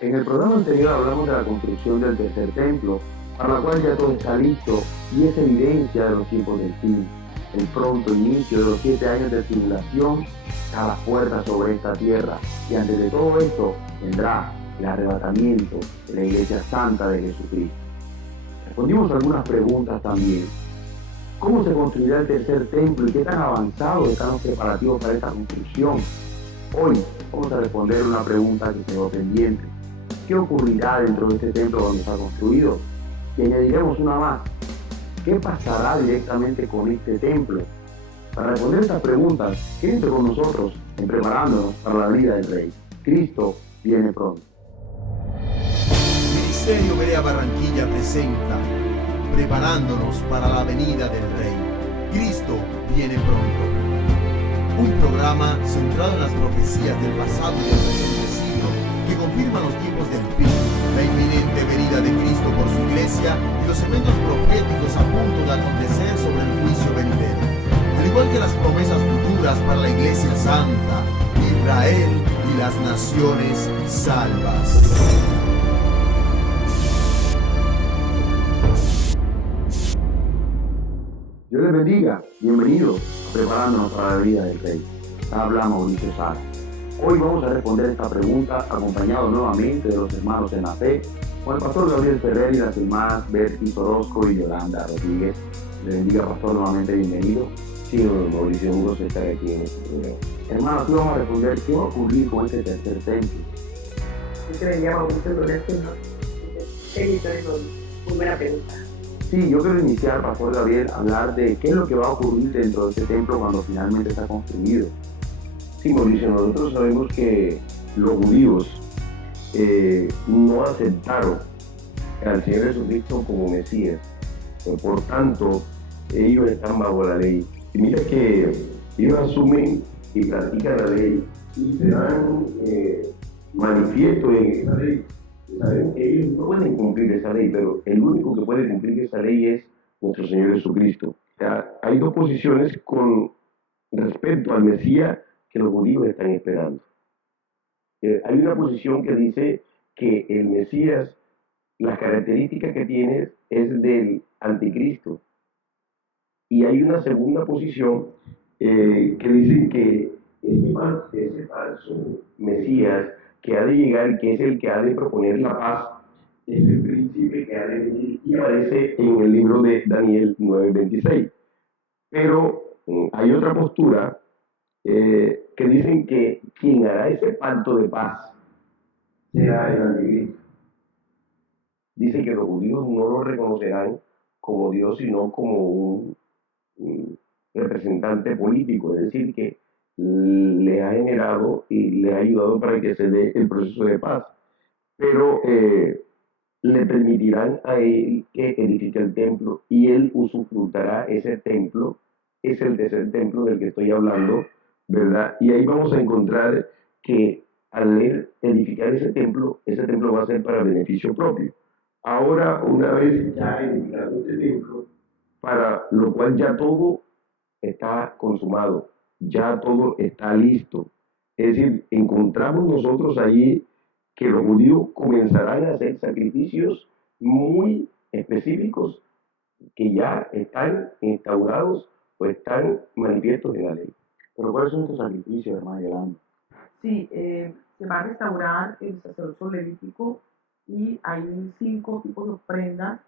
En el programa anterior hablamos de la construcción del tercer templo, para la cual ya todo está listo y es evidencia de los tiempos del fin. El pronto inicio de los 7 años de tribulación está a las puertas sobre esta tierra y antes de todo esto vendrá el arrebatamiento de la Iglesia Santa de Jesucristo. Respondimos algunas preguntas también. ¿Cómo se construirá el tercer templo y qué tan avanzados están los preparativos para esta construcción? Hoy vamos a responder una pregunta que quedó pendiente. ¿Qué ocurrirá dentro de este templo cuando está construido? Y añadiremos una más. ¿Qué pasará directamente con este templo? Para responder estas preguntas, quédense con nosotros en Preparándonos para la venida del Rey. Cristo viene pronto. Ministerio Berea Barranquilla presenta Preparándonos para la venida del Rey. Cristo viene pronto. Un programa centrado en las profecías del pasado y del presente siglo que confirman los tiempos del fin, la inminente venida de Cristo por su iglesia y los eventos proféticos a punto de acontecer sobre el juicio venidero, al igual que las promesas futuras para la iglesia santa, Israel y las naciones salvas. Dios les bendiga, bienvenidos a Preparándonos para la venida del Rey. Habla Mauricio Sara. Hoy vamos a responder esta pregunta acompañado nuevamente de los hermanos en la fe, con el pastor Gabriel Ferrer y las hermanas Berti Orozco y Yolanda Rodríguez. Le bendiga, pastor, nuevamente bienvenido. Sí, Mauricio, un gusto estar aquí en este programa. Hermanos, aquí vamos a responder qué va a ocurrir con este tercer templo. Yo te bendiga, Mauricio, gloria al Señor. Muy buena pregunta. Sí, yo quiero iniciar, pastor Gabriel, a hablar de qué es lo que va a ocurrir dentro de este templo cuando finalmente está construido. Sí, Mauricio, nosotros sabemos que los judíos no aceptaron al Señor Jesucristo como Mesías. Por tanto, ellos están bajo la ley. Y mira que ellos asumen y practican la ley y se dan manifiesto en esa ley. Saben que ellos no pueden cumplir esa ley, pero el único que puede cumplir esa ley es nuestro Señor Jesucristo. O sea, hay dos posiciones con respecto al Mesías que los judíos están esperando. Hay una posición que dice que el Mesías, las características que tiene es del anticristo. Y hay una segunda posición que dice que ese falso Mesías que ha de llegar, que es el que ha de proponer la paz, es el príncipe que ha de venir y aparece en el libro de Daniel 9:26. Pero hay otra postura que dicen que quien hará ese pacto de paz será el anticristo. Dice que los judíos no lo reconocerán como Dios, sino como un representante político, es decir, que le ha generado y le ha ayudado para que se dé el proceso de paz. Pero le permitirán a él que edifique el templo y él usufructará ese templo. Es el tercer templo del que estoy hablando, ¿verdad? Y ahí vamos a encontrar que al él edificar ese templo va a ser para beneficio propio. Ahora, una vez ya edificado este templo, para lo cual ya todo está consumado, ya todo está listo. Es decir, encontramos nosotros allí que los judíos comenzarán a hacer sacrificios muy específicos que ya están instaurados o están manifiestos en la ley. Pero ¿cuáles son estos sacrificios, hermano Yolanda? Sí, se va a restaurar el sacerdocio levítico y hay 5 tipos de ofrendas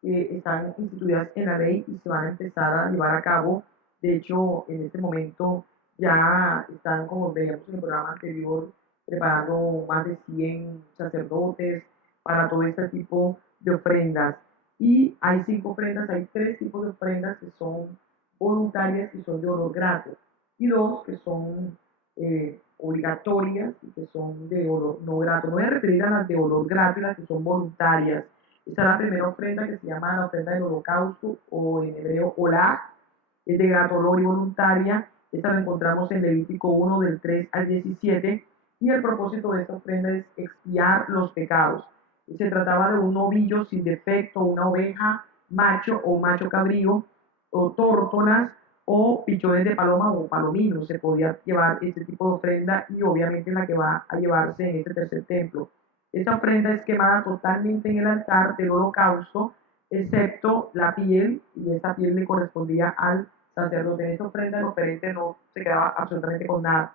que están instituidas en la ley y se van a empezar a llevar a cabo. De hecho, en este momento ya están, como veíamos en el programa anterior, preparando más de 100 sacerdotes para todo este tipo de ofrendas. Y hay 5 ofrendas, hay 3 tipos de ofrendas que son voluntarias y son de olor grato, y 2 que son obligatorias y que son de olor no grato. Me voy a referir a las de olor grato y las que son voluntarias. Esta es la primera ofrenda, que se llama la ofrenda del holocausto, o en hebreo olá, es de grato olor y voluntaria. Esta la encontramos en Levítico 1 del 3 al 17, y el propósito de esta ofrenda es expiar los pecados. Se trataba de un novillo sin defecto, una oveja macho o macho cabrío, o tórtolas, o pichones de paloma o palominos. Se podía llevar este tipo de ofrenda, y obviamente la que va a llevarse en este tercer templo. Esta ofrenda es quemada totalmente en el altar del holocausto, excepto la piel, y esta piel le correspondía al sacerdote. En esta ofrenda el oferente no se quedaba absolutamente con nada.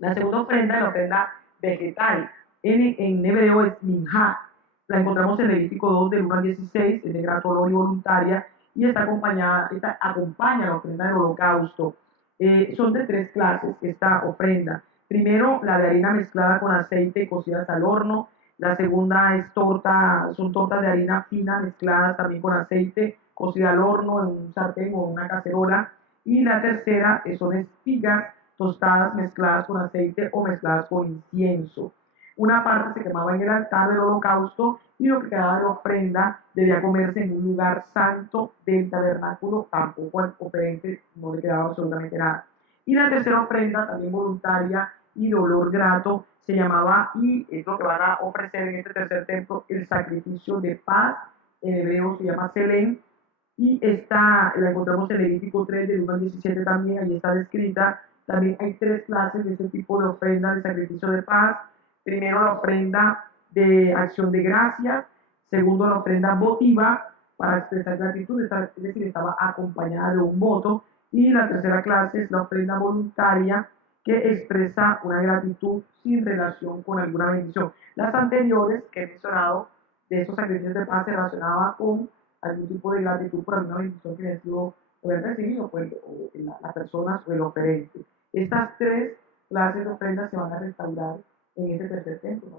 La segunda ofrenda es la ofrenda vegetal. En hebreo es minjá. La encontramos en Levítico 2, del 1 al 16, es de gran olor y voluntaria, y acompaña la ofrenda del holocausto. Son de tres clases esta ofrenda. Primero, la de harina mezclada con aceite y cocidas al horno. La segunda es son tortas de harina fina mezcladas también con aceite, cocida al horno en un sartén o una cacerola. Y la tercera son espigas tostadas mezcladas con aceite o mezcladas con incienso. Una parte se quemaba en el altar del holocausto y lo que quedaba de la ofrenda debía comerse en un lugar santo del tabernáculo, tampoco al oferente no le quedaba absolutamente nada. Y la tercera ofrenda, también voluntaria y de olor grato, se llamaba, y es lo que van a ofrecer en este tercer templo, el sacrificio de paz. En hebreo se llama Selén, y esta la encontramos en Levítico 3, del 1 al 17 también, ahí está descrita. También hay tres clases de este tipo de ofrenda de sacrificio de paz. Primero, la ofrenda de acción de gracias. Segundo, la ofrenda votiva para expresar gratitud, es decir, estaba acompañada de un voto. Y la tercera clase es la ofrenda voluntaria, que expresa una gratitud sin relación con alguna bendición. Las anteriores que he mencionado de estos sacrificios de paz se relacionaban con algún tipo de gratitud por alguna bendición que había recibido pues, las personas o el oferente. Estas tres clases de ofrendas se van a restaurar en este tercer templo, ¿no?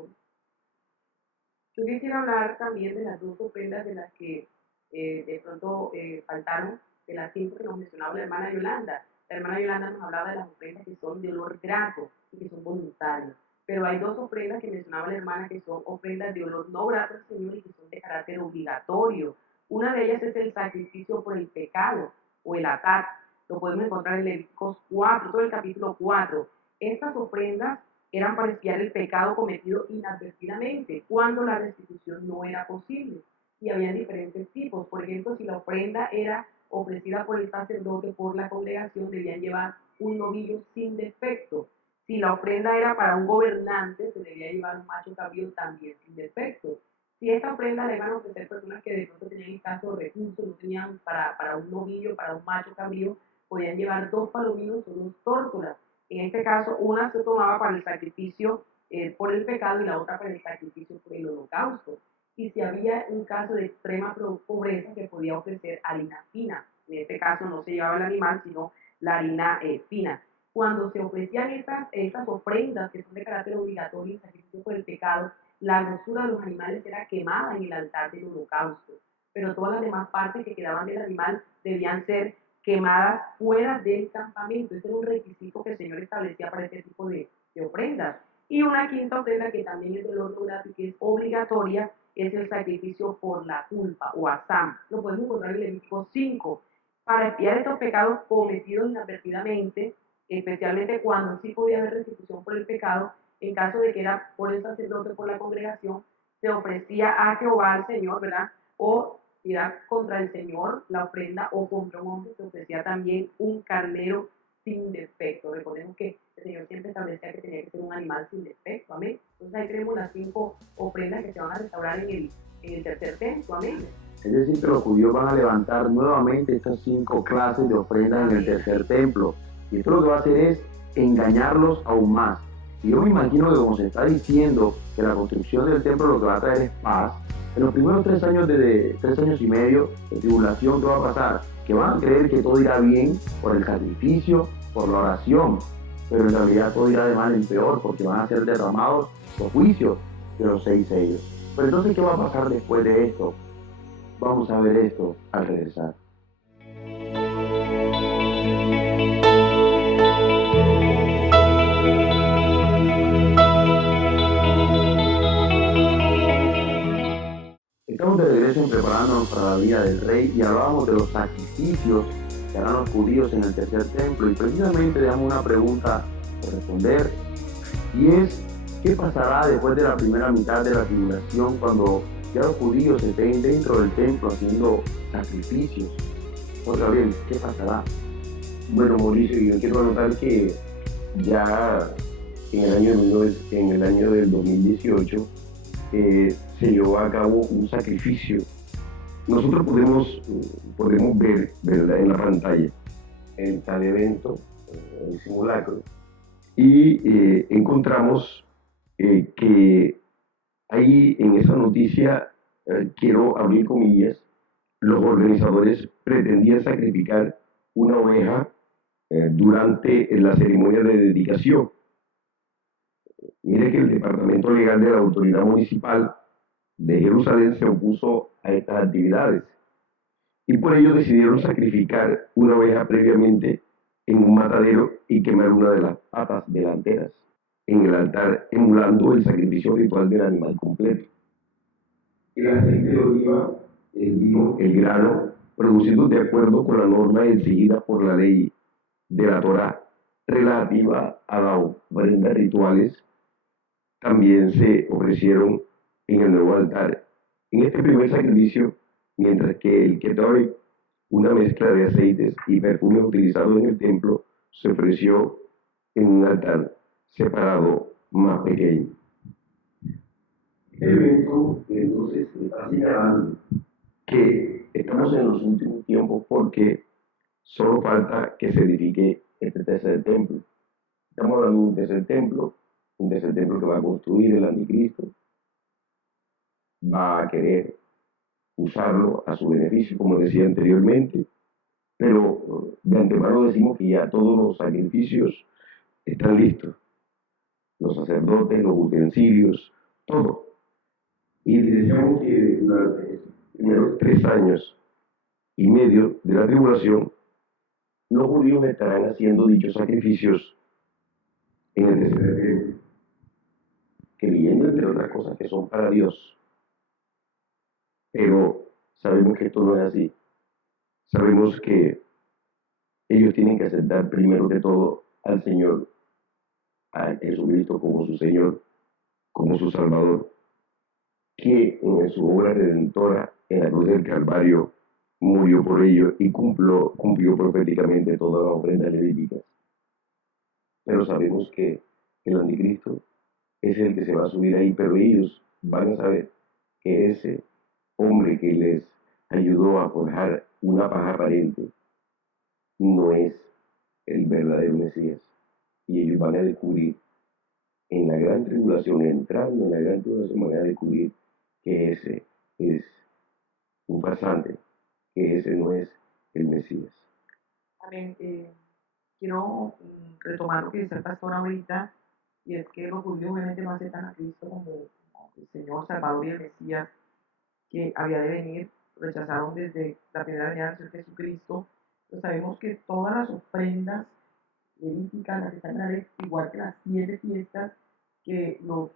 Yo quisiera hablar también de las dos ofrendas de las que de pronto faltaron, de las 5 que nos mencionaba la hermana Yolanda. La hermana Yolanda nos hablaba de las ofrendas que son de olor grato y que son voluntarias. Pero hay dos ofrendas que mencionaba la hermana que son ofrendas de olor no grato al Señor y que son de carácter obligatorio. Una de ellas es el sacrificio por el pecado o el atat. Lo podemos encontrar en Levíticos 4, todo el capítulo 4. Estas ofrendas eran para expiar el pecado cometido inadvertidamente, cuando la restitución no era posible. Y había diferentes tipos. Por ejemplo, si la ofrenda era ofrecida por el sacerdote por la congregación, debían llevar un novillo sin defecto. Si la ofrenda era para un gobernante, se debía llevar un macho cabrío también sin defecto. Si esta ofrenda le iban a ofrecer personas que de pronto tenían escasos recursos, no tenían para un novillo, para un macho cabrío, podían llevar 2 palominos o 2 tórtolas. En este caso, una se tomaba para el sacrificio por el pecado y la otra para el sacrificio por el holocausto. Y si había un caso de extrema pobreza, que podía ofrecer harina fina. En este caso no se llevaba el animal, sino la harina fina. Cuando se ofrecían estas ofrendas que son de carácter obligatorio, el sacrificio por el pecado, la grosura de los animales era quemada en el altar del holocausto. Pero todas las demás partes que quedaban del animal debían ser quemadas fuera del campamento. Ese era un requisito que el Señor establecía para este tipo de ofrendas. Y una quinta ofrenda que también es de olor no grato y que es obligatoria es el sacrificio por la culpa o asam. Lo podemos encontrar en Levítico 5. Para expiar estos pecados cometidos inadvertidamente, especialmente cuando sí podía haber restitución por el pecado, en caso de que era por el sacerdote o por la congregación, se ofrecía a Jehová al Señor, ¿verdad? O si era contra el Señor la ofrenda o contra un hombre, se ofrecía también un carnero sin defecto. Recordemos que el Señor siempre establecía que tenía que ser un animal sin defecto, amén. Entonces ahí tenemos las 5 ofrendas que se van a restaurar en el tercer templo, amén. Es decir, que los judíos van a levantar nuevamente estas 5 clases de ofrendas en el tercer templo. Y esto lo que va a hacer es engañarlos aún más. Y yo me imagino que, como se está diciendo que la construcción del templo lo que va a traer es paz, en los primeros 3 años, 3 años y medio de tribulación, ¿qué va a pasar? Que van a creer que todo irá bien por el sacrificio, por la oración, pero en realidad todo irá de mal en peor, porque van a ser derramados los juicios de los 6 sellos. Pero entonces, ¿qué va a pasar después de esto? Vamos a ver esto al regresar. Estamos de regreso en Preparándonos para la vida del Rey y hablábamos de los sacrificios que harán los judíos en el tercer templo, y precisamente dejamos una pregunta por responder, y es: ¿qué pasará después de la primera mitad de la tribulación, cuando ya los judíos estén dentro del templo haciendo sacrificios? Otra vez, ¿qué pasará? Bueno, Mauricio, yo quiero anotar que ya en el año del 2018 se llevó a cabo un sacrificio. Nosotros podemos ver, ¿verdad?, en la pantalla el tal evento, el simulacro, y encontramos que ahí en esa noticia, quiero abrir comillas, los organizadores pretendían sacrificar una oveja durante la ceremonia de dedicación. Mire que el Departamento Legal de la Autoridad Municipal de Jerusalén se opuso a estas actividades y por ello decidieron sacrificar una oveja previamente en un matadero y quemar una de las patas delanteras en el altar, emulando el sacrificio ritual del animal completo. El aceite de oliva, el vino, el grano, producidos de acuerdo con la norma exigida por la ley de la Torá relativa a las ofrendas rituales, también se ofrecieron en el nuevo altar. En este primer sacrificio, mientras que el Ketoret, una mezcla de aceites y perfumes utilizados en el templo, se ofreció en un altar separado más pequeño. El evento entonces está señalando que estamos en los últimos tiempos porque solo falta que se edifique este tercer templo. Estamos hablando de un tercer templo que va a construir el anticristo, va a querer usarlo a su beneficio, como decía anteriormente, pero de antemano decimos que ya todos los sacrificios están listos, los sacerdotes, los utensilios, todo. Y decíamos que durante los primeros 3 años y medio de la tribulación, los judíos estarán haciendo dichos sacrificios en el tercer templo, creyendo entre otras cosas que son para Dios. Pero sabemos que esto no es así. Sabemos que ellos tienen que aceptar primero que todo al Señor, a Jesucristo como su Señor, como su Salvador, que en su obra redentora en la cruz del Calvario murió por ellos y cumplió proféticamente todas las ofrendas levíticas. Pero sabemos que el anticristo es el que se va a subir ahí, pero ellos van a saber que ese hombre que les ayudó a forjar una paja aparente no es el verdadero Mesías. Y ellos van a descubrir en la gran tribulación, entrando en la gran tribulación, van a descubrir que ese es un farsante, que ese no es el Mesías. Amén. Quiero retomar lo que dice el pastor ahorita, y es que los judíos obviamente no aceptan a Cristo como el Señor, Salvador y el Mesías que había de venir, rechazaron desde la primera venida del Señor Jesucristo. Pero sabemos que todas las ofrendas levíticas, las que están en la ley, igual que las 7 fiestas que los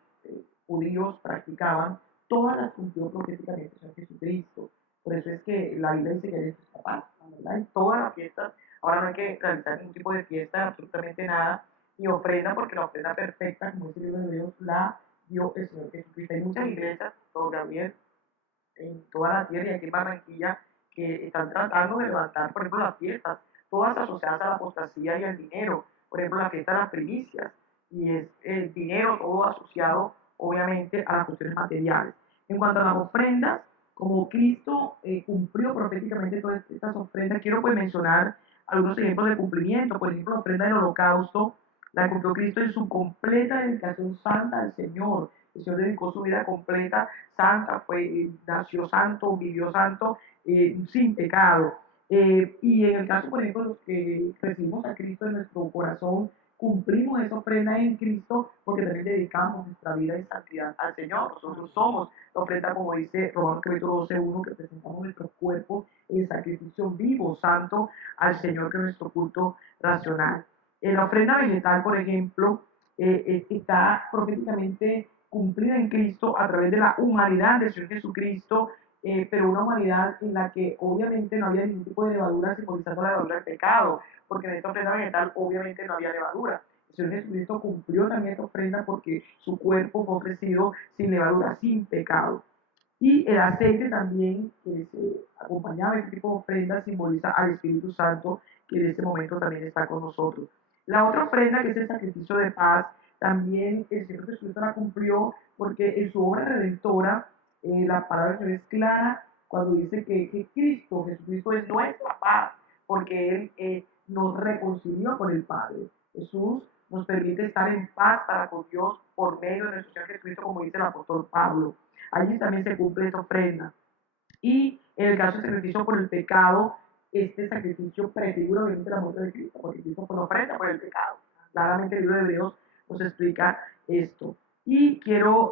judíos practicaban, todas las cumplió proféticamente el Señor Jesucristo. Por eso es que la Biblia dice que Él es nuestra paz, ¿verdad? En todas las fiestas, ahora no hay que realizar ningún tipo de fiesta, absolutamente nada, ni ofrenda, porque la ofrenda perfecta, como dice el libro de Dios, la dio el Señor Jesucristo. Hay muchas iglesias, todo Gabriel, en toda la tierra y aquí en Barranquilla, que están tratando de levantar, por ejemplo, las fiestas, todas asociadas a la apostasía y al dinero. Por ejemplo, la fiesta de las primicias, y es el dinero todo asociado, obviamente, a las cuestiones materiales. En cuanto a las ofrendas, como Cristo cumplió proféticamente todas estas ofrendas, quiero pues mencionar algunos ejemplos de cumplimiento. Por ejemplo, la ofrenda del holocausto la cumplió Cristo en su completa dedicación santa al Señor. El Señor dedicó su vida completa, santa, nació santo, vivió santo, sin pecado. Y en el caso, por ejemplo, los que recibimos a Cristo en nuestro corazón, cumplimos esa ofrenda en Cristo porque también dedicamos nuestra vida en santidad al Señor. Nosotros somos la ofrenda, como dice Romanos capítulo 12:1, que presentamos nuestros cuerpos en sacrificio vivo, santo al Señor, que es nuestro culto racional. En la ofrenda vegetal, por ejemplo, está proféticamente cumplida en Cristo a través de la humanidad del Señor Jesucristo, pero una humanidad en la que obviamente no había ningún tipo de levadura, simbolizando la levadura del pecado, porque en esta ofrenda vegetal obviamente no había levadura. El Señor Jesucristo cumplió también esta ofrenda porque su cuerpo fue ofrecido sin levadura, sin pecado. Y el aceite también, que se acompañaba de este tipo de ofrenda, simboliza al Espíritu Santo, que en este momento también está con nosotros. La otra ofrenda, que es el sacrificio de paz, también el Señor Jesucristo la cumplió, porque en su obra redentora, la palabra del Señor es clara cuando dice que Cristo, Jesucristo es nuestra paz, porque Él nos reconcilió con el Padre. Jesús nos permite estar en paz para con Dios por medio de nuestro Señor Jesucristo, como dice el apóstol Pablo. Allí también se cumple esta ofrenda. Y en el caso del sacrificio por el pecado, este sacrificio prefigura obviamente la muerte de Cristo, porque Cristo fue la ofrenda por el pecado. Claramente el libro de Hebreos nos explica esto. Y quiero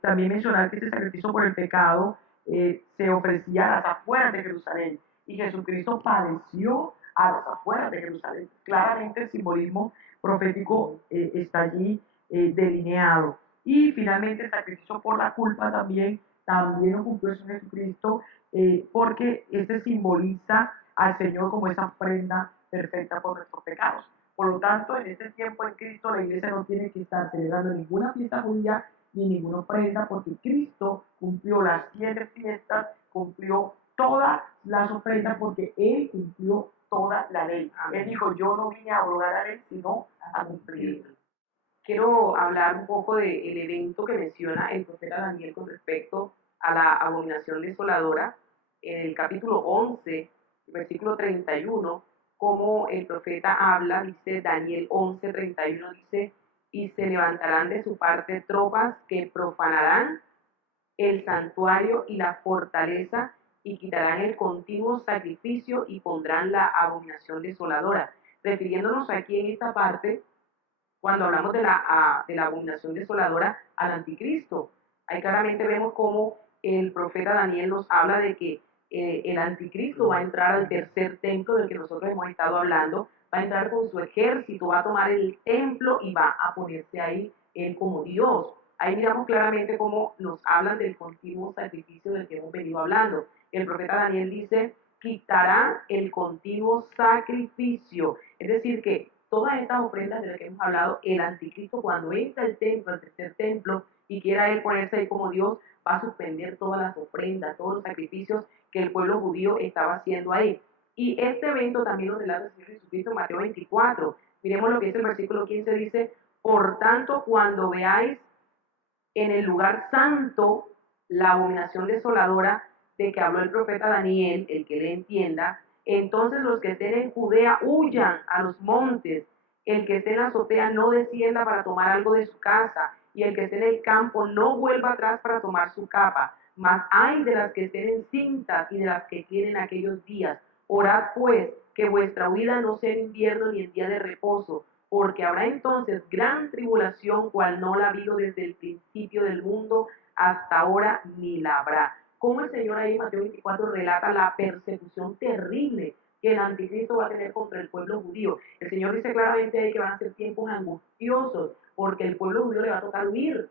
también mencionar que este sacrificio por el pecado se ofrecía a las afueras de Jerusalén, y Jesucristo padeció a las afueras de Jerusalén. Claramente el simbolismo profético está allí delineado. Y finalmente el sacrificio por la culpa también lo cumplió eso Jesucristo, porque este simboliza al Señor como esa ofrenda perfecta por nuestros pecados. Por lo tanto, en este tiempo en Cristo la iglesia no tiene que estar celebrando ninguna fiesta judía ni ninguna ofrenda, porque Cristo cumplió las 7 fiestas, cumplió todas las ofrendas, porque Él cumplió toda la ley. Él dijo, yo no vine a abrogar la ley, sino a cumplirla. Quiero hablar un poco del evento que menciona el profeta Daniel con respecto a la abominación desoladora. En el capítulo 11, versículo 31, como el profeta habla, dice Daniel 11, 31, dice, y se levantarán de su parte tropas que profanarán el santuario y la fortaleza y quitarán el continuo sacrificio y pondrán la abominación desoladora. Refiriéndonos aquí en esta parte, cuando hablamos de la abominación desoladora al anticristo, ahí claramente vemos cómo el profeta Daniel nos habla de que el anticristo va a entrar al tercer templo del que nosotros hemos estado hablando, va a entrar con su ejército, va a tomar el templo y va a ponerse ahí él como Dios. Ahí miramos claramente cómo nos hablan del continuo sacrificio del que hemos venido hablando. El profeta Daniel dice, quitará el continuo sacrificio. Es decir, que todas estas ofrendas de las que hemos hablado, el anticristo cuando entra al templo, al tercer templo, y quiera él ponerse ahí como Dios, va a suspender todas las ofrendas, todos los sacrificios que el pueblo judío estaba haciendo ahí. Y este evento también lo relata el Señor Jesucristo en Mateo 24. Miremos lo que dice el versículo 15, dice, por tanto, cuando veáis en el lugar santo la abominación desoladora de que habló el profeta Daniel, el que le entienda, entonces los que estén en Judea huyan a los montes, el que esté en la azotea no descienda para tomar algo de su casa, y el que esté en el campo no vuelva atrás para tomar su capa. Mas hay de las que estén encintas y de las que tienen aquellos días. Orad pues que vuestra huida no sea en invierno ni en día de reposo, porque habrá entonces gran tribulación cual no la ha habido desde el principio del mundo hasta ahora ni la habrá. Como el Señor ahí en Mateo 24 relata la persecución terrible que el anticristo va a tener contra el pueblo judío. El Señor dice claramente ahí que van a ser tiempos angustiosos, porque el pueblo judío le va a tocar huir.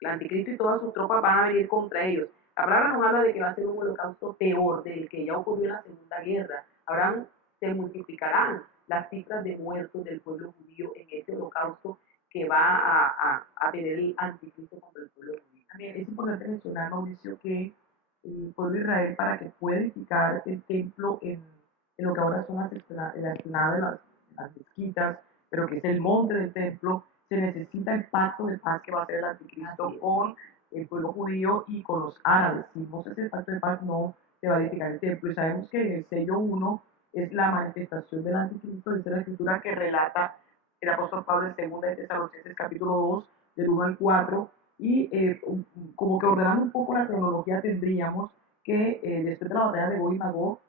El anticristo y todas sus tropas van a venir contra ellos. La palabra nos habla de que va a ser un holocausto peor del que ya ocurrió en la Segunda Guerra. Se multiplicarán las cifras de muertos del pueblo judío en ese holocausto que va a tener el anticristo contra el pueblo judío. También es importante mencionar, Mauricio, que el pueblo de Israel, para que pueda edificar el templo en lo que ahora son la explanada de las mezquitas, pero que es el monte del templo, se necesita el pacto de paz que va a hacer el anticristo con el pueblo judío y con los árabes. Si no se hace el pacto de paz, no se va a edificar el templo. Y sabemos que el sello 1 es la manifestación del anticristo, dice la escritura que relata el apóstol Pablo en 2 de Tesalonicenses capítulo 2, del 1 al 4, y como que ordenando un poco la cronología tendríamos que después de la batalla de Gog y Magog,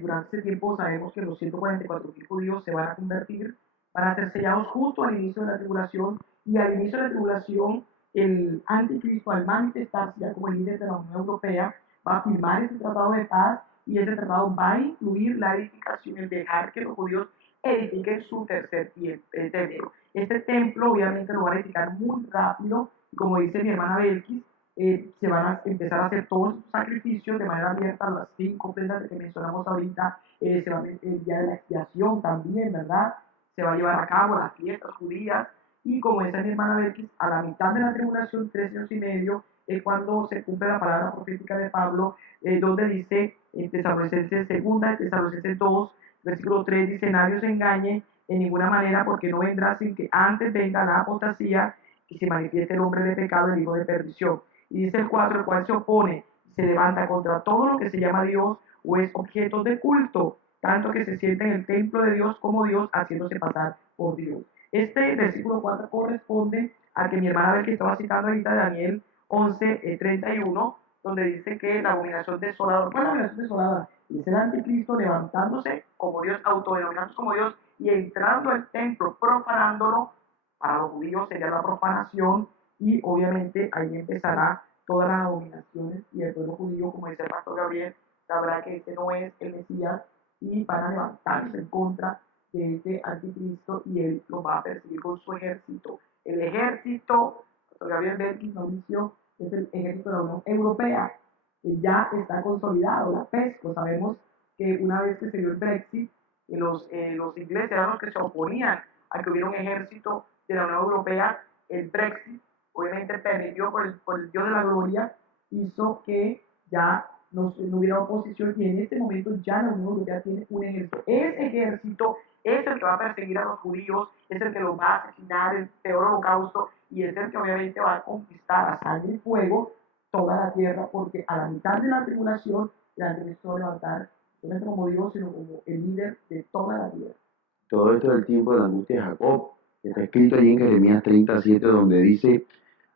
durante ese tiempo sabemos que los 144.000 judíos se van a convertir, van a ser sellados justo al inicio de la tribulación, y al inicio de la tribulación el anticristo, al manifestarse ya como el líder de la Unión Europea, va a firmar ese tratado de paz, y ese tratado va a incluir la edificación, el dejar que los judíos edifiquen su tercer templo. Este templo obviamente lo van a edificar muy rápido, y como dice mi hermana Belkis, se van a empezar a hacer todos los sacrificios de manera abierta, las 5 ofrendas que mencionamos ahorita, se va a el día de la expiación también, ¿verdad? Se va a llevar a cabo las fiestas judías, y como dice mi hermana Belkis, a la mitad de la tribulación, 3 años y medio, es cuando se cumple la palabra profética de Pablo, donde dice en Tesalonicenses 2, Tesalonicenses 2, versículo 3, dice, nadie os engañe, en ninguna manera, porque no vendrá sin que antes venga la apostasía y se manifieste el hombre de pecado, el hijo de perdición. Y dice el 4, el cual se opone, se levanta contra todo lo que se llama Dios o es objeto de culto, tanto que se siente en el templo de Dios como Dios, haciéndose pasar por Dios. Este versículo 4 corresponde al que mi hermana que estaba citando ahorita, Daniel 11, 31, donde dice que la abominación desoladora, ¿cuál es la abominación desoladora? Es el anticristo levantándose como Dios, autodenominándose como Dios y entrando al templo, profanándolo. Para los judíos sería la profanación y obviamente ahí empezará todas las abominaciones y el pueblo judío, como dice el pastor Gabriel, sabrá que este no es el Mesías y van a levantarse en contra de este anticristo y él lo va a perseguir con su ejército. El ejército, pastor Gabriel Belkis, Mauricio, es el ejército de la Unión Europea, que ya está consolidado, la PESCO. Sabemos que una vez que se dio el Brexit, los ingleses eran los que se oponían a que hubiera un ejército de la Unión Europea. El Brexit, obviamente permitió por el Dios de la gloria, hizo que ya no hubiera oposición y en este momento ya la Unión Europea tiene un ejército. Ese ejército es el que va a perseguir a los judíos, es el que los va a asesinar, el peor holocausto, y es el que obviamente va a conquistar a sangre y fuego toda la tierra, porque a la mitad de la tribulación el anticristo va a levantar, no solamente como Dios, sino como el líder de toda la tierra. Todo esto es el tiempo de la angustia de Jacob. Está escrito allí en Jeremías 37, donde dice: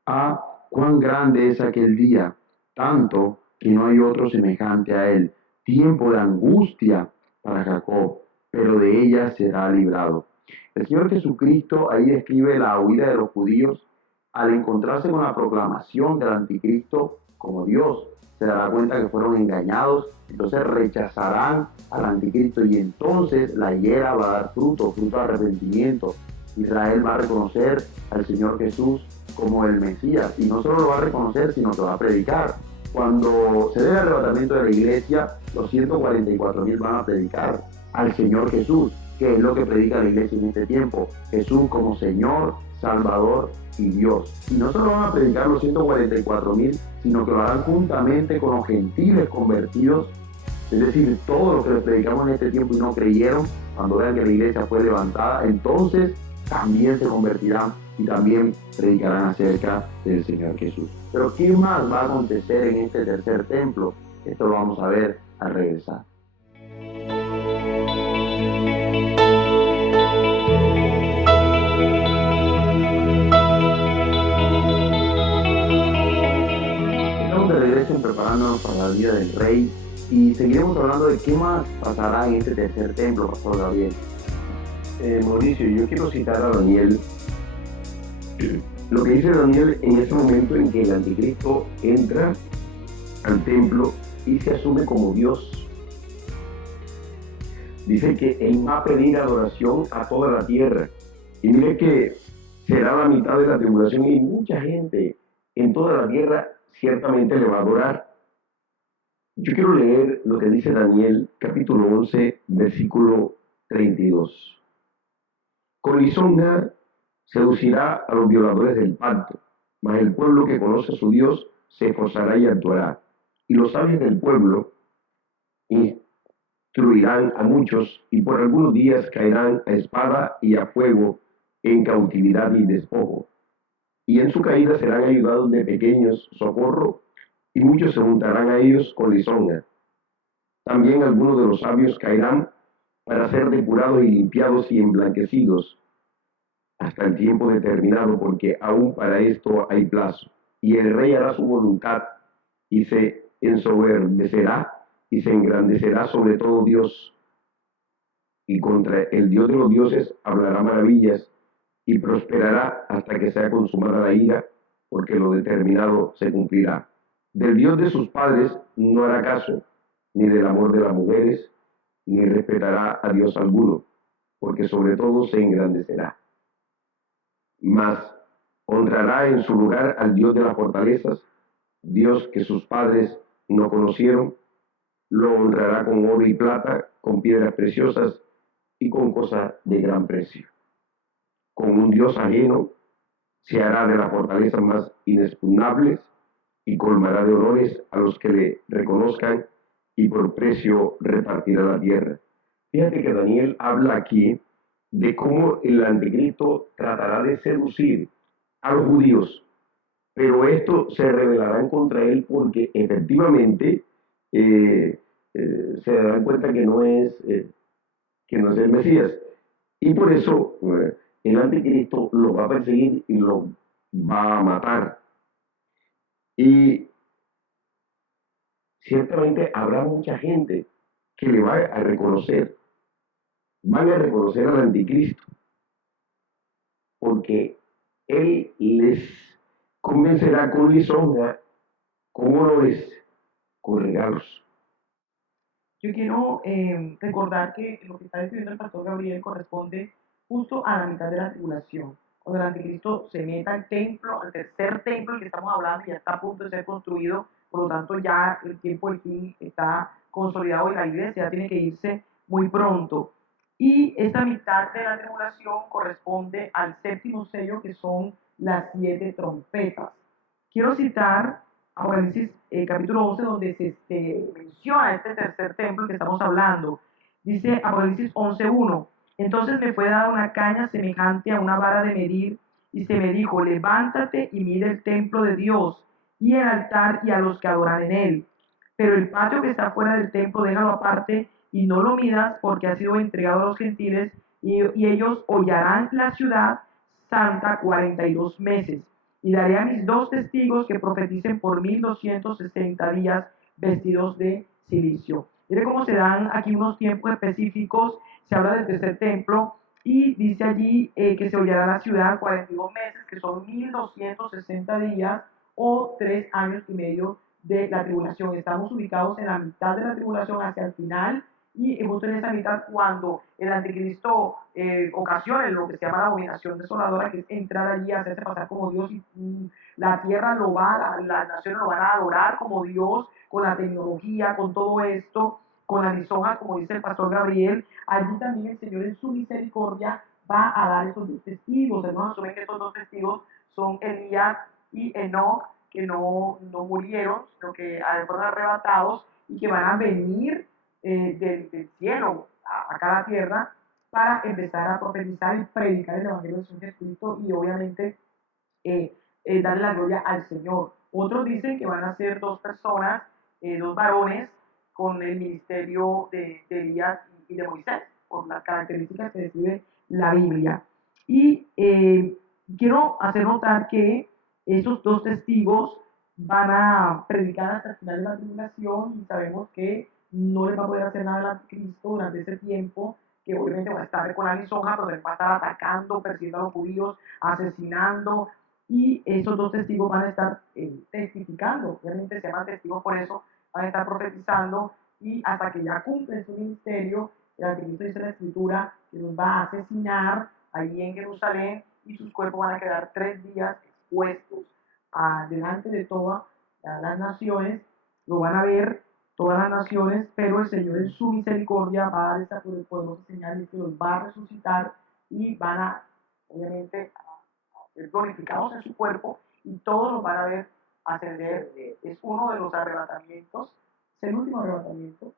ah, cuán grande es aquel día, tanto que no hay otro semejante a él. Tiempo de angustia para Jacob, pero de ella será librado. El Señor Jesucristo ahí describe la huida de los judíos al encontrarse con la proclamación del anticristo como Dios. Se dará cuenta que fueron engañados, entonces rechazarán al anticristo y entonces la higuera va a dar fruto de arrepentimiento. Israel va a reconocer al Señor Jesús como el Mesías, y no solo lo va a reconocer, sino que va a predicar. Cuando se dé el arrebatamiento de la iglesia, los 144,000 van a predicar al Señor Jesús, que es lo que predica la iglesia en este tiempo: Jesús como Señor, Salvador y Dios. Y no solo van a predicar los 144,000, sino que lo harán juntamente con los gentiles convertidos, es decir, todos los que les predicamos en este tiempo y no creyeron, cuando vean que la iglesia fue levantada, entonces también se convertirán y también predicarán acerca del Señor Jesús. Pero ¿qué más va a acontecer en este tercer templo? Esto lo vamos a ver al regresar. Estamos de regreso preparándonos para la vida del Rey y seguiremos hablando de qué más pasará en este tercer templo, Pastor Gabriel. Mauricio, yo quiero citar a Daniel, lo que dice Daniel en ese momento en que el anticristo entra al templo y se asume como Dios. Dice que él va a pedir adoración a toda la tierra. Y mire que será la mitad de la tribulación y mucha gente en toda la tierra ciertamente le va a adorar. Yo quiero leer lo que dice Daniel, capítulo 11, versículo 32. Con lisonja seducirá a los violadores del pacto, mas el pueblo que conoce a su Dios se esforzará y actuará. Y los sabios del pueblo instruirán a muchos, y por algunos días caerán a espada y a fuego en cautividad y despojo. Y en su caída serán ayudados de pequeños socorro, y muchos se juntarán a ellos con lisonja. También algunos de los sabios caerán para ser depurados y limpiados y emblanquecidos hasta el tiempo determinado, porque aún para esto hay plazo. Y el rey hará su voluntad y se ensoberbecerá y se engrandecerá sobre todo Dios, y contra el Dios de los dioses hablará maravillas y prosperará hasta que sea consumada la ira, porque lo determinado se cumplirá. Del Dios de sus padres no hará caso, ni del amor de las mujeres, ni respetará a Dios alguno, porque sobre todo se engrandecerá. Mas honrará en su lugar al Dios de las fortalezas, Dios que sus padres no conocieron, lo honrará con oro y plata, con piedras preciosas y con cosas de gran precio. Con un Dios ajeno se hará de las fortalezas más inexpugnables y colmará de honores a los que le reconozcan, y por precio repartirá la tierra. Fíjate que Daniel habla aquí de cómo el anticristo tratará de seducir a los judíos, pero esto se rebelarán contra él porque efectivamente se darán cuenta que no es el Mesías. Y por eso el anticristo lo va a perseguir y lo va a matar. Y ciertamente habrá mucha gente que le va a reconocer, van a reconocer al anticristo, porque él les convencerá con lisonja, con honores, con regalos. Yo quiero recordar que lo que está describiendo el pastor Gabriel corresponde justo a la mitad de la tribulación. Cuando el anticristo se meta al templo, al tercer templo del que estamos hablando, ya está a punto de ser construido, por lo tanto ya el tiempo del fin está consolidado y la iglesia tiene que irse muy pronto. Y esta mitad de la tribulación corresponde al séptimo sello, que son las 7 trompetas. Quiero citar Apocalipsis capítulo 11, donde se menciona este tercer templo que estamos hablando. Dice Apocalipsis 11:1: entonces me fue dada una caña semejante a una vara de medir, y se me dijo: levántate y mide el templo de Dios, y el altar, y a los que adoran en él. Pero el patio que está fuera del templo, déjalo aparte, y no lo midas, porque ha sido entregado a los gentiles, y ellos hollarán la ciudad santa 42 meses. Y daré a mis 2 testigos que profeticen por 1260 días, vestidos de silicio. Mire cómo se dan aquí unos tiempos específicos. Se habla del tercer templo y dice allí que se hollará la ciudad 42 meses, que son 1260 días o 3 años y medio de la tribulación. Estamos ubicados en la mitad de la tribulación, hacia el final, y justo en esa mitad cuando el anticristo ocasiona lo que se llama la abominación desoladora, que es entrar allí a hacerse pasar como Dios, y la tierra lo va, las naciones lo van a adorar como Dios, con la tecnología, con todo esto, con la lisonja, como dice el pastor Gabriel. Allí también el Señor en su misericordia va a dar esos 2 testigos. Hermanos, asumen que estos 2 testigos son Elías y Enoc, que no murieron, sino que fueron arrebatados y que van a venir del cielo acá a la tierra para empezar a profetizar y predicar el Evangelio de Jesucristo y obviamente darle la gloria al Señor. Otros dicen que van a ser 2 personas, 2 varones con el ministerio de Elías y de Moisés, por las características que describe la Biblia. Y quiero hacer notar que esos 2 testigos van a predicar hasta el final de la tribulación, y sabemos que no les va a poder hacer nada al anticristo durante ese tiempo, que obviamente va a estar con la lisonja, pero les va a estar atacando, persiguiendo a los judíos, asesinando, y esos 2 testigos van a estar testificando. Obviamente se llaman testigos por eso, van a estar profetizando, y hasta que ya cumplen su ministerio, el anticristo dice en la escritura que los va a asesinar allí en Jerusalén, y sus cuerpos van a quedar 3 días expuestos delante de todas las naciones. Lo van a ver todas las naciones, pero el Señor en su misericordia va a dar esta poderosa señal, y que los va a resucitar, y van a, obviamente, a ser glorificados en su cuerpo, y todos los van a ver ascender. Es uno de los arrebatamientos, es el último arrebatamiento,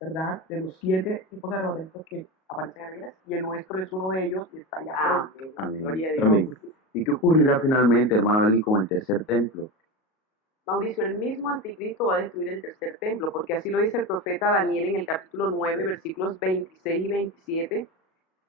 ¿verdad? De los 7 tipos de arrebatamientos que aparecen en Biblia, y el nuestro es uno de ellos, y está allá. Gloria a Dios. Amén. ¿Y qué ocurrirá finalmente, hermano Ali, con el tercer templo? Mauricio, el mismo anticristo va a destruir el tercer templo, porque así lo dice el profeta Daniel en el capítulo 9, versículos 26 y 27.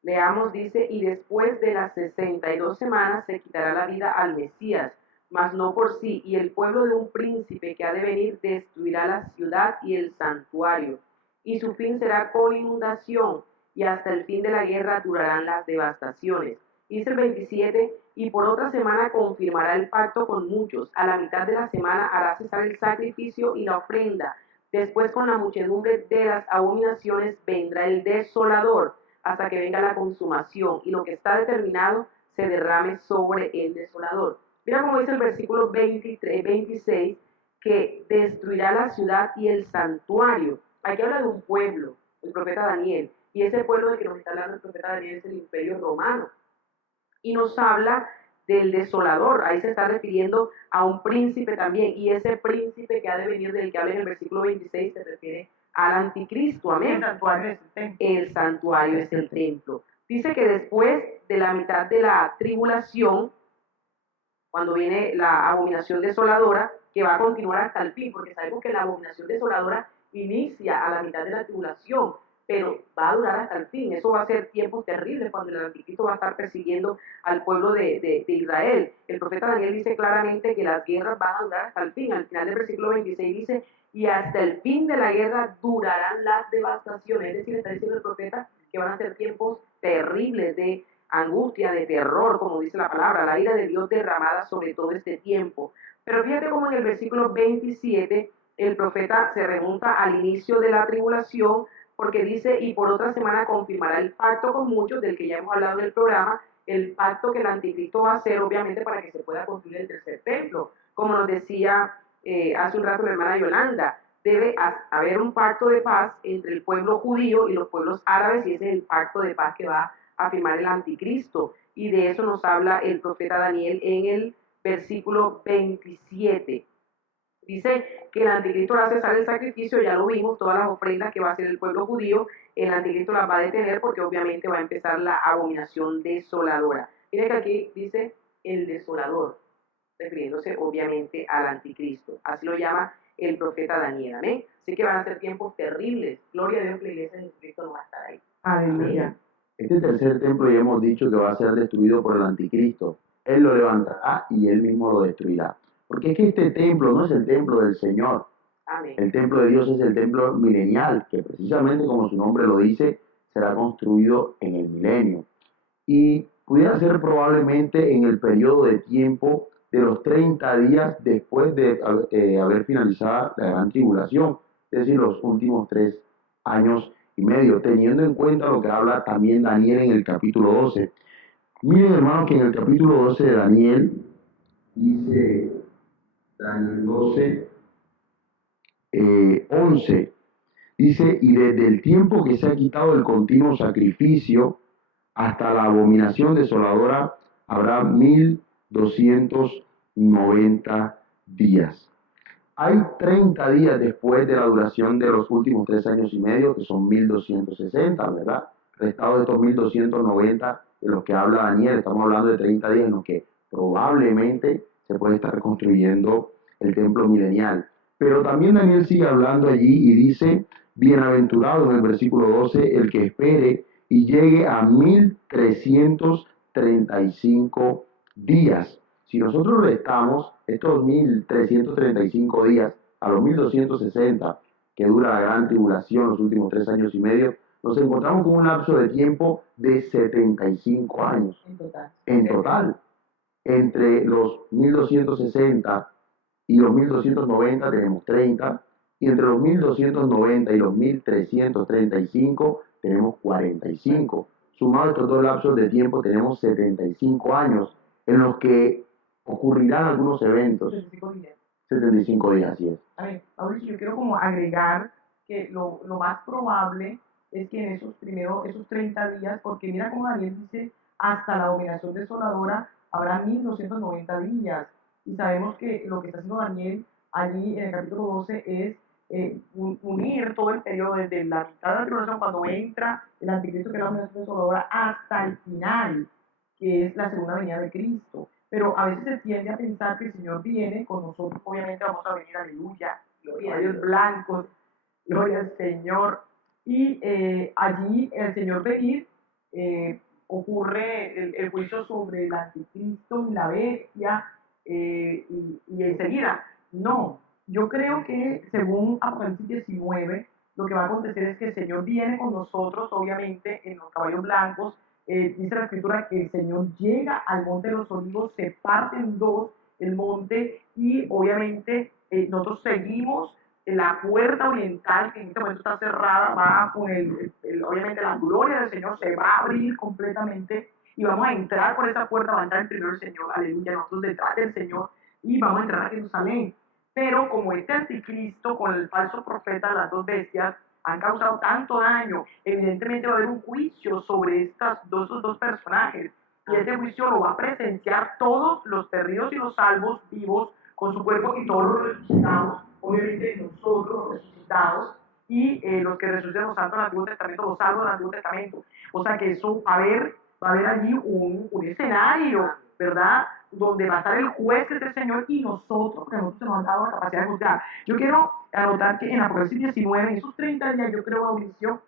Leamos, dice: y después de las 62 semanas se quitará la vida al Mesías, mas no por sí, y el pueblo de un príncipe que ha de venir destruirá la ciudad y el santuario, y su fin será con inundación, y hasta el fin de la guerra durarán las devastaciones. Dice el 27: y por otra semana confirmará el pacto con muchos, a la mitad de la semana hará cesar el sacrificio y la ofrenda, después con la muchedumbre de las abominaciones vendrá el desolador, hasta que venga la consumación, y lo que está determinado se derrame sobre el desolador. Mira cómo dice el versículo 26, que destruirá la ciudad y el santuario. Aquí habla de un pueblo, el profeta Daniel, y ese pueblo del que nos está hablando el profeta Daniel es el Imperio Romano. Y nos habla del desolador, ahí se está refiriendo a un príncipe también, y ese príncipe que ha de venir, del que habla en el versículo 26, se refiere al anticristo. Amén. El santuario es el templo. El santuario es el templo. Dice que después de la mitad de la tribulación, cuando viene la abominación desoladora, que va a continuar hasta el fin, porque sabemos que la abominación desoladora inicia a la mitad de la tribulación, pero va a durar hasta el fin. Eso va a ser tiempos terribles cuando el anticristo va a estar persiguiendo al pueblo de Israel. El profeta Daniel dice claramente que las guerras van a durar hasta el fin. Al final del versículo 26 dice, y hasta el fin de la guerra durarán las devastaciones. Es decir, está diciendo el profeta que van a ser tiempos terribles de angustia, de terror, como dice la palabra, la ira de Dios derramada sobre todo este tiempo. Pero fíjate cómo en el versículo 27 el profeta se remonta al inicio de la tribulación, porque dice, y por otra semana confirmará el pacto con muchos, del que ya hemos hablado en el programa, el pacto que el anticristo va a hacer, obviamente, para que se pueda construir el tercer templo. Como nos decía hace un rato la hermana Yolanda, debe haber un pacto de paz entre el pueblo judío y los pueblos árabes, y ese es el pacto de paz que va a firmar el anticristo. Y de eso nos habla el profeta Daniel en el versículo 27. Dice que el anticristo va a cesar el sacrificio, ya lo vimos, todas las ofrendas que va a hacer el pueblo judío, el anticristo las va a detener porque obviamente va a empezar la abominación desoladora. Miren que aquí dice el desolador, refiriéndose obviamente al anticristo. Así lo llama el profeta Daniel, amén. Así que van a ser tiempos terribles. Gloria a Dios que la iglesia de Jesucristo no va a estar ahí. Aleluya. Este tercer templo ya hemos dicho que va a ser destruido por el anticristo. Él lo levantará y él mismo lo destruirá. Porque es que este templo no es el templo del Señor. Amén. El templo de Dios es el templo milenial, que precisamente como su nombre lo dice, será construido en el milenio. Y pudiera ser probablemente en el periodo de tiempo de los 30 días después de haber finalizado la gran tribulación, es decir, los últimos 3 años y medio, teniendo en cuenta lo que habla también Daniel en el capítulo 12. Miren, hermanos, que en el capítulo 12 de Daniel, dice Daniel 12, 11, dice, y desde el tiempo que se ha quitado el continuo sacrificio hasta la abominación desoladora habrá 1290 días. Hay 30 días después de la duración de los últimos 3 años y medio, que son 1260, ¿verdad? Restado de estos 1290 de los que habla Daniel, estamos hablando de 30 días en los que probablemente se puede estar construyendo el templo milenial. Pero también Daniel sigue hablando allí y dice, bienaventurado en el versículo 12, el que espere y llegue a 1335 días. Si nosotros restamos estos 1335 días a los 1260 que dura la gran tribulación, los últimos 3 años y medio, nos encontramos con un lapso de tiempo de 75 años. En total. Entre los 1260 y los 1290 tenemos 30, y entre los 1290 y los 1335 tenemos 45. Sumado estos dos lapsos de tiempo tenemos 75 años en los que ocurrirán algunos eventos. 75 días, así es. A ver, Mauricio, yo quiero como agregar que lo más probable es que en esos 30 días, porque mira como Daniel dice, hasta la abominación desoladora habrá 1290 días. Y sabemos que lo que está haciendo Daniel allí en el capítulo 12 es unir todo el periodo desde la mitad de la tribulación, cuando entra el anticristo, que es la abominación desoladora, hasta el final, que es la segunda venida de Cristo. Pero a veces se tiende a pensar que el Señor viene con nosotros, obviamente vamos a venir, aleluya, gloria a Dios, blancos, gloria al Señor. Y allí el Señor venir, ocurre el juicio sobre el anticristo y la bestia, y enseguida. No, yo creo que según Apocalipsis 19, lo que va a acontecer es que el Señor viene con nosotros, obviamente, en los caballos blancos. Dice la escritura que el Señor llega al monte de los olivos, se parte en dos el monte, y obviamente nosotros seguimos la puerta oriental, que en este momento está cerrada, va con obviamente la gloria del Señor se va a abrir completamente, y vamos a entrar por esa puerta, va a entrar el primero el Señor, aleluya, nosotros detrás del Señor, y vamos a entrar a Jerusalén. Pero como este anticristo con el falso profeta, las dos bestias, han causado tanto daño, evidentemente va a haber un juicio sobre estos dos personajes, y ese juicio lo va a presenciar todos los perdidos y los salvos vivos con su cuerpo, y todos los resucitados, obviamente nosotros los resucitados, y los que resucitan los santos del Antiguo Testamento, los salvos del Antiguo Testamento. O sea que eso va a haber allí un escenario, ¿verdad? Donde va a estar el juez, que es el Señor, y nosotros, que nosotros nos han dado la capacidad de juzgar. Yo quiero anotar que en Apocalipsis 19, en esos 30 días, yo creo, Mauricio,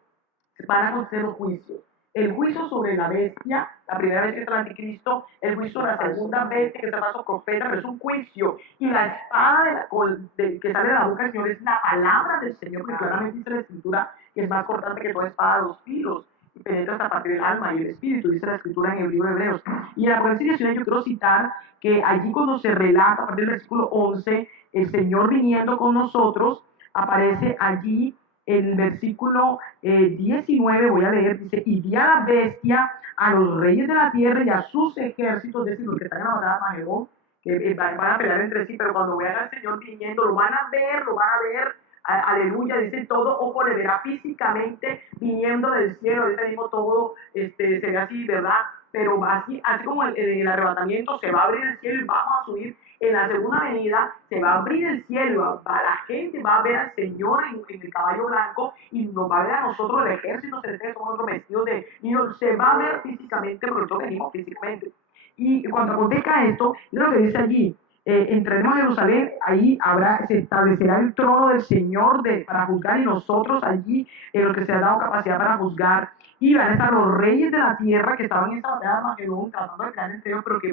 van a conocer los juicios. El juicio sobre la bestia, la primera bestia es el anticristo, el juicio sobre la segunda bestia, que es el falso profeta, pero es un juicio. Y la espada que sale de la boca del Señor es la palabra del Señor, porque claramente dice la Escritura que es más cortante que toda espada de 2 filos y penetra hasta partir del alma y el espíritu, dice la Escritura en el libro de Hebreos. Y en la Apocalipsis 19 yo quiero citar que allí cuando se relata, a partir del versículo 11, el Señor viniendo con nosotros, aparece allí el versículo 19, voy a leer, dice, y vi a la bestia, a los reyes de la tierra y a sus ejércitos, es decir, los que están en la batalla de Armagedón, que van a pelear entre sí, pero cuando vean al Señor viniendo, lo van a ver, aleluya, dice, todo ojo le verá físicamente viniendo del cielo, ahorita mismo todo se ve así, ¿verdad? Pero así como el arrebatamiento, se va a abrir el cielo y vamos a subir. En la segunda venida se va a abrir el cielo, la gente va a ver al Señor en el caballo blanco y nos va a ver a nosotros, el ejército celeste, con otros vestidos y se va a ver físicamente, porque nosotros venimos físicamente. Y cuando acontezca esto, es lo que dice allí, entraremos a Jerusalén, ahí se establecerá el trono del Señor para juzgar, y nosotros allí, los que se ha dado capacidad para juzgar, y van a estar los reyes de la tierra que estaban en esta batalla de Armagedón, tratando de caer entre ellos, pero que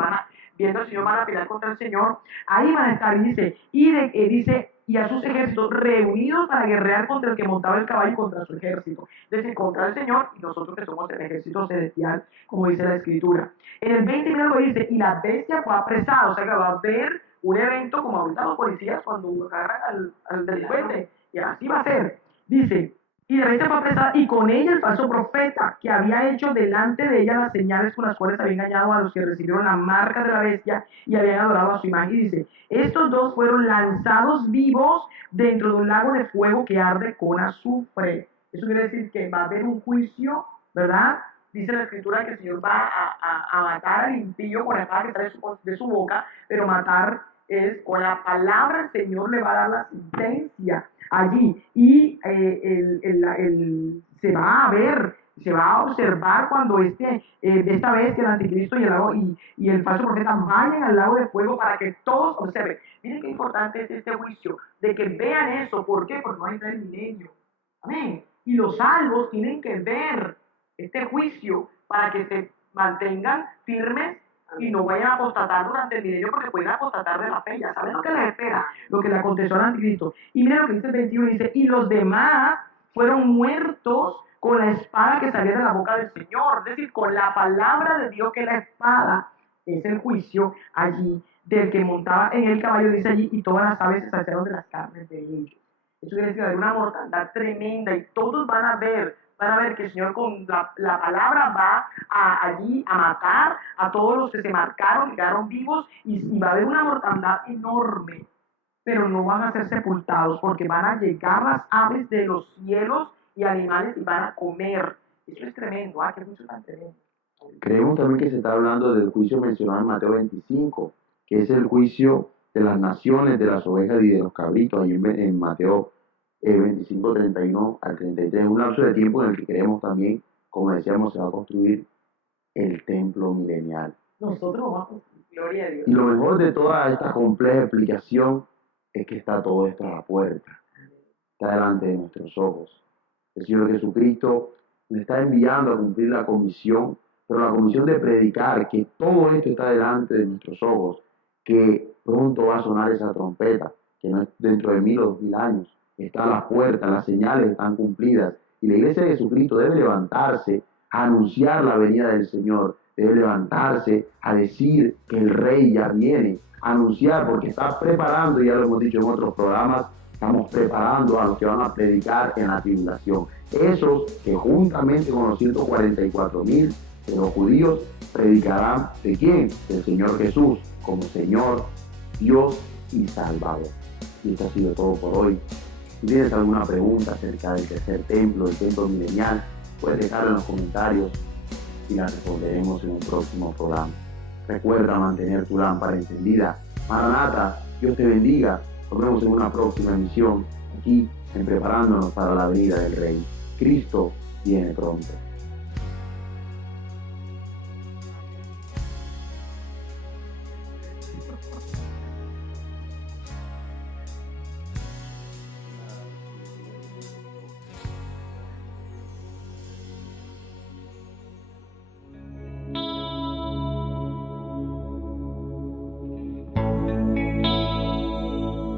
viendo al Señor, van a pelear contra el Señor. Ahí van a estar, dice, y a sus ejércitos reunidos para guerrear contra el que montaba el caballo y contra su ejército. Es decir, contra el Señor y nosotros que somos el ejército celestial, como dice la Escritura. En el 20 lo dice, y la bestia fue apresada, o sea que va a haber un evento como ahorita los policías cuando agarran al delincuente, y así va a ser. Dice, y la bestia fue apresada, y con ella el falso profeta, que había hecho delante de ella las señales con las cuales había engañado a los que recibieron la marca de la bestia y habían adorado a su imagen. Y dice, estos dos fueron lanzados vivos dentro de un lago de fuego que arde con azufre. Eso quiere decir que va a haber un juicio, ¿verdad? Dice la Escritura que el Señor va a matar al impío con la espada que sale de su boca, pero matar es con la palabra. El Señor le va a dar la sentencia allí, y se va a observar cuando esta bestia, el anticristo y el falso profeta vayan al lago de fuego para que todos observen. Miren qué importante es este juicio, de que vean eso. ¿Por qué? Porque no va a entrar el milenio. Amén. Y los salvos tienen que ver este juicio para que se mantengan firmes y no vayan a apostatar durante el milenio, porque pueden apostatar de la fe. Ya saben lo que les espera, lo que le aconteció al anticristo. Y miren lo que dice el 21, dice, y los demás fueron muertos con la espada que salía de la boca del Señor, es decir, con la palabra de Dios, que la espada es el juicio allí del que montaba en el caballo, dice allí, y todas las aves se saciaron de las carnes de ellos. Eso quiere decir que hay una mortandad tremenda, y todos van a ver que el Señor con la palabra va allí a matar a todos los que se marcaron y quedaron vivos, y va a haber una mortandad enorme, pero no van a ser sepultados, porque van a llegar las aves de los cielos y animales y van a comer. Eso es tremendo, qué mucho tan tremendo. Creemos también que se está hablando del juicio mencionado en Mateo 25, que es el juicio de las naciones, de las ovejas y de los cabritos, ahí en Mateo 25, 31 al 33, un lapso de tiempo en el que creemos también, como decíamos, se va a construir el templo milenial. Nosotros vamos a construir, gloria a Dios. Y lo mejor de toda esta compleja explicación es que está todo esto a la puerta, está delante de nuestros ojos. El Señor Jesucristo nos está enviando a cumplir la comisión, pero la comisión de predicar que todo esto está delante de nuestros ojos, que pronto va a sonar esa trompeta, que no es dentro de 1000 o 2000 años. Está a las puertas, las señales están cumplidas, y la iglesia de Jesucristo debe levantarse a anunciar la venida del Señor, debe levantarse a decir que el Rey ya viene, a anunciar, porque está preparando, ya lo hemos dicho en otros programas, estamos preparando a los que van a predicar en la tribulación, esos que juntamente con los 144,000 de los judíos predicarán ¿de quién? Del Señor Jesús como Señor, Dios y Salvador. Y esto ha sido todo por hoy. Si tienes alguna pregunta acerca del tercer templo, del templo milenial, puedes dejarla en los comentarios y la responderemos en un próximo programa. Recuerda mantener tu lámpara encendida. Maranata, Dios te bendiga. Nos vemos en una próxima emisión. aquí en preparándonos para la venida del Rey. Cristo viene pronto.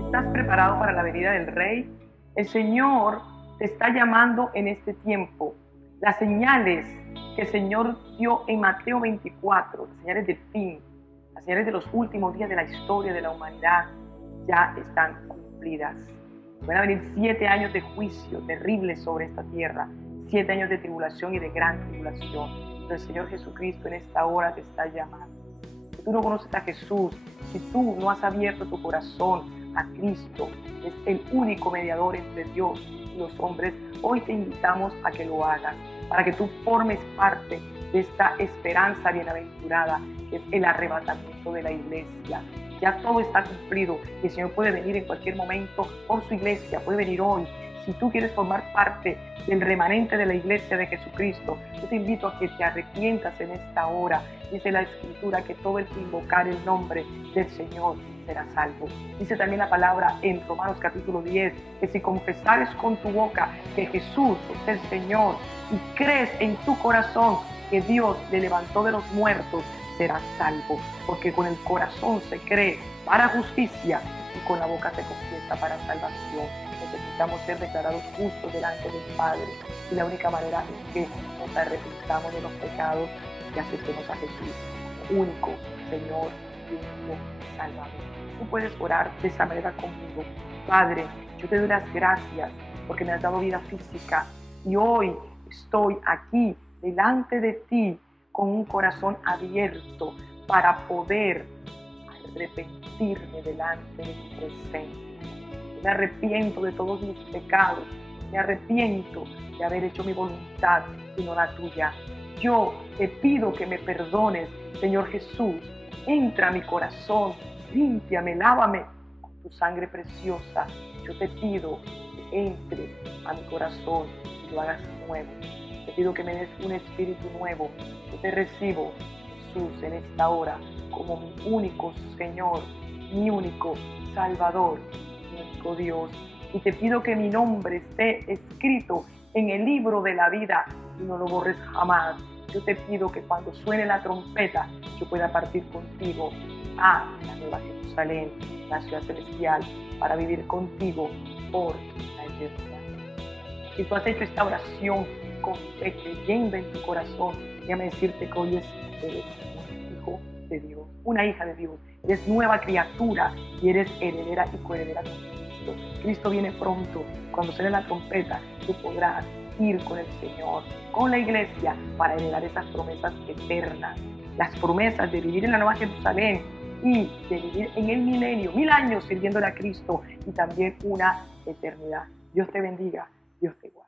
¿Estás preparado para la venida del Rey? El Señor te está llamando en este tiempo. Las señales que el Señor dio en Mateo 24, las señales del fin, las señales de los últimos días de la historia de la humanidad, ya están cumplidas. Van a venir 7 años de juicio terribles sobre esta tierra, 7 años de tribulación y de gran tribulación. Pero el Señor Jesucristo en esta hora te está llamando. Si tú no conoces a Jesús, si tú no has abierto tu corazón a Cristo, es el único mediador entre Dios y los hombres, hoy te invitamos a que lo hagas, para que tú formes parte de esta esperanza bienaventurada, que es el arrebatamiento de la iglesia. Ya todo está cumplido y el Señor puede venir en cualquier momento por su iglesia, puede venir hoy. Si tú quieres formar parte del remanente de la iglesia de Jesucristo, yo te invito a que te arrepientas en esta hora. Dice la Escritura que todo el que invocar el nombre del Señor será salvo. Dice también la palabra en Romanos capítulo 10, que si confesares con tu boca que Jesús es el Señor y crees en tu corazón que Dios le levantó de los muertos, serás salvo. Porque con el corazón se cree para justicia y con la boca se confiesa para salvación. Necesitamos ser declarados justos delante del Padre, y la única manera es que nos arrepintamos de los pecados y aceptemos a Jesús como único Señor y único Salvador. Tú puedes orar de esa manera conmigo. Padre, yo te doy las gracias porque me has dado vida física y hoy estoy aquí delante de ti con un corazón abierto para poder arrepentirme delante de tu presencia. Me arrepiento de todos mis pecados, me arrepiento de haber hecho mi voluntad y no la tuya. Yo te pido que me perdones, Señor Jesús. Entra a mi corazón, límpiame, lávame con tu sangre preciosa. Yo te pido que entres a mi corazón y lo hagas nuevo. Te pido que me des un espíritu nuevo. Yo te recibo, Jesús, en esta hora como mi único Señor, mi único Salvador, mi único Dios. Y te pido que mi nombre esté escrito en el libro de la vida y no lo borres jamás. Yo te pido que cuando suene la trompeta yo pueda partir contigo a la Nueva Jerusalén, la ciudad celestial, para vivir contigo por la eternidad. Si tú has hecho esta oración con fe, creyendo en tu corazón, déjame decirte que hoy eres un hijo de Dios, una hija de Dios. Eres nueva criatura y eres heredera y coheredera con Cristo. Cristo viene pronto. Cuando suene la trompeta, tú podrás ir con el Señor, con la iglesia, para heredar esas promesas eternas. Las promesas de vivir en la Nueva Jerusalén y de vivir en el milenio, 1000 años sirviéndole a Cristo y también una eternidad. Dios te bendiga, Dios te guarde.